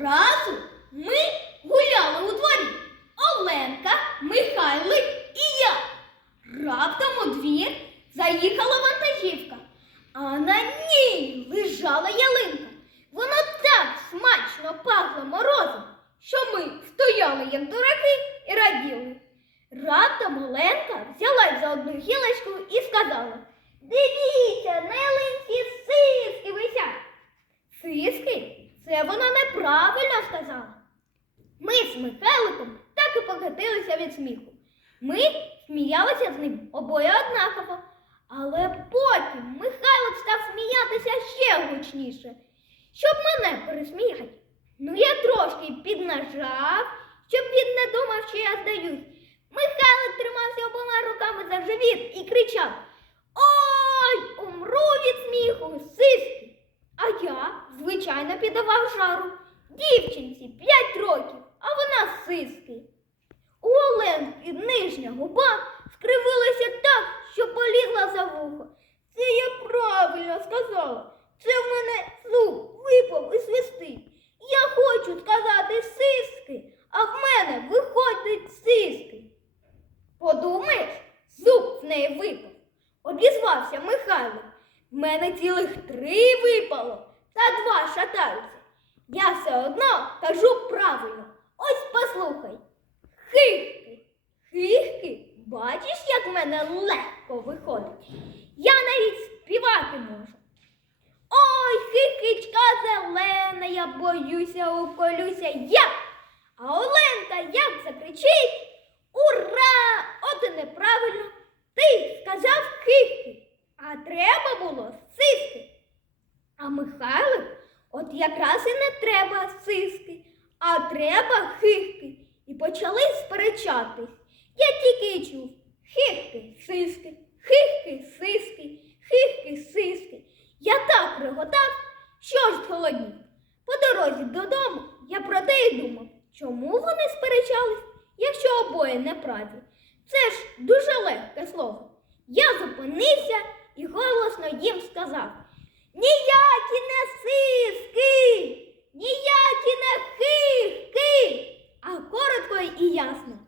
разу ми гуляли у дворі. Оленка, Михайлик і я. Раптом у двір заїхала вантажівка, а на ній лежала ялинка. Вона так смачно пахла морозом, що ми стояли як дураки і раділи. Раптом Оленка взялась за одну гілочку і сказала: Дивіться, на ялинці сиски висять. Сиски? Це вона неправильно сказала. Ми з Михайликом так і покатилися від сміху. Ми сміялися з ним обоє однаково. Але потім Михайлик став сміятися ще гучніше, щоб мене пересміяти. Ну я трошки піднажав, щоб він не думав, що я здаюсь. Михайлик тримався обома руками за живіт і кричав: Ой, умру від сміху, звичайно, піддавав жару. Дівчинці п'ять років, а вона сиски. У Оленки нижня губа скривилася так, що полізла за вухо. Це я правильно сказала. Це в мене зуб випав і свистить. Я хочу сказати сиски, а в мене виходить сиски. Подумаєш, зуб в неї випав. Обізвався Михайло. В мене цілих три випало та два шатаються. Я все одно кажу правильно. Ось послухай. Хихки, хихки, бачиш, як в мене легко виходить. Я навіть співати можу. Ой, хихичка зелена, я боюся, уколюся я. А Оленка як закричить Ура! От і неправильно. Ти сказав хихки, а треба було Михайлик, от якраз і не треба сиски, а треба хихки. І почали сперечатись. Я тільки чув хихки, сиски, хихки, сиски, хихки, сиски. Я так реготав, що ж зголоднів. По дорозі додому я про те й думав, чому вони сперечались, якщо обоє неправі. Це ж дуже легке слово. Я зупинився і голосно їм сказав: Ніякі 鸭子呢